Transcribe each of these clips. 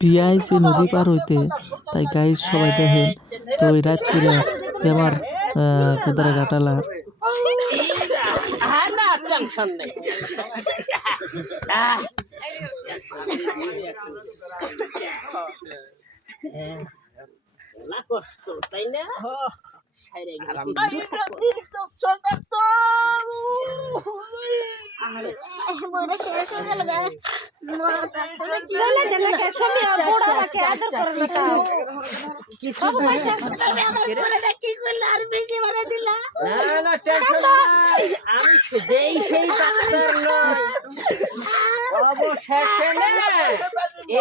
প্রিয়া আইছে নদী পার হইতে তাই গাইজ সবাই দেখেন তো এই রাত করে আমার কেদারে না কষ্ট তাই না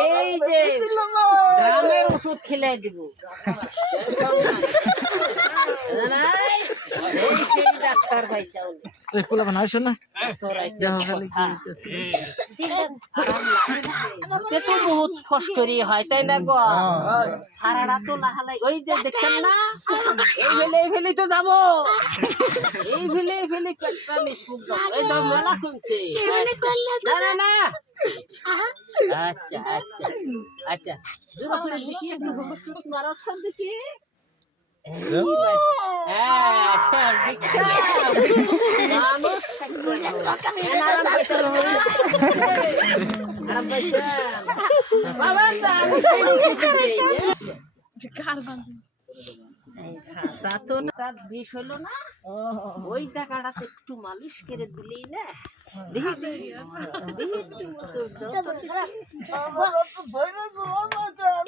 এই যে গ্রামের ওষুধ খেলাই দিব। সেই ভাই চাউল পোলা বানা আসো না। দেখো খালি কি হ্যাঁ। হইতেছে। তে তো বহুত কষ্টরি হয় তাই না গো? সারাটা তো লাহালাই। ওই যে দেখছেন না? এই ফেলে এই ফেলে তো যাব। এই ফেলে এই তো মেলা শুনছে না না না। আচ্ছা আচ্ছা আচ্ছা। জোরে করে দেখি একটু হুকুক দেখি। এই তা তা না, তার বিষ হলো না ওই টাকাটাতে একটু মালিশ করে দিলেই না।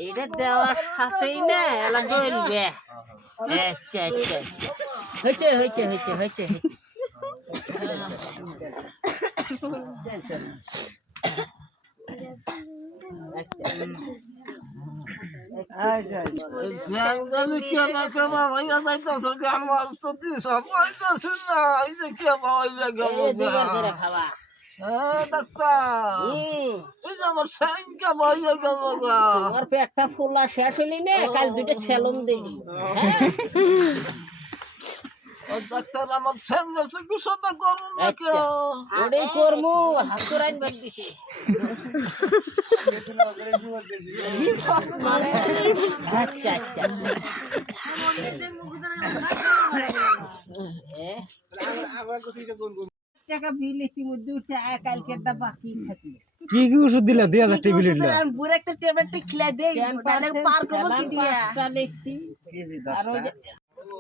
এটা দেওয়ার সাথেই না এলা জ্বলবে আচ্ছা আচ্ছা হয়েছে হয়েছে হয়েছে হয়েছে খাওয়া তোমার পেটটা ফোলা শেষ হলি না কাল দুটো সেলুন দিলি ডাক্তার আমার চিকিৎসাটা করুন না আচ্ছা। ওটাই করমু হাতুর আইন বাদ দিছি আচ্ছা আচ্ছা। টাকা বিল ইতিমধ্যে উঠে কালকের দা বাকি থাকল কি কি ওষুধ দিলা? দুই হাজার টেবিল বুড়া একটা ট্যাবলেট খিলাই দেই পার করব কি দিয়া?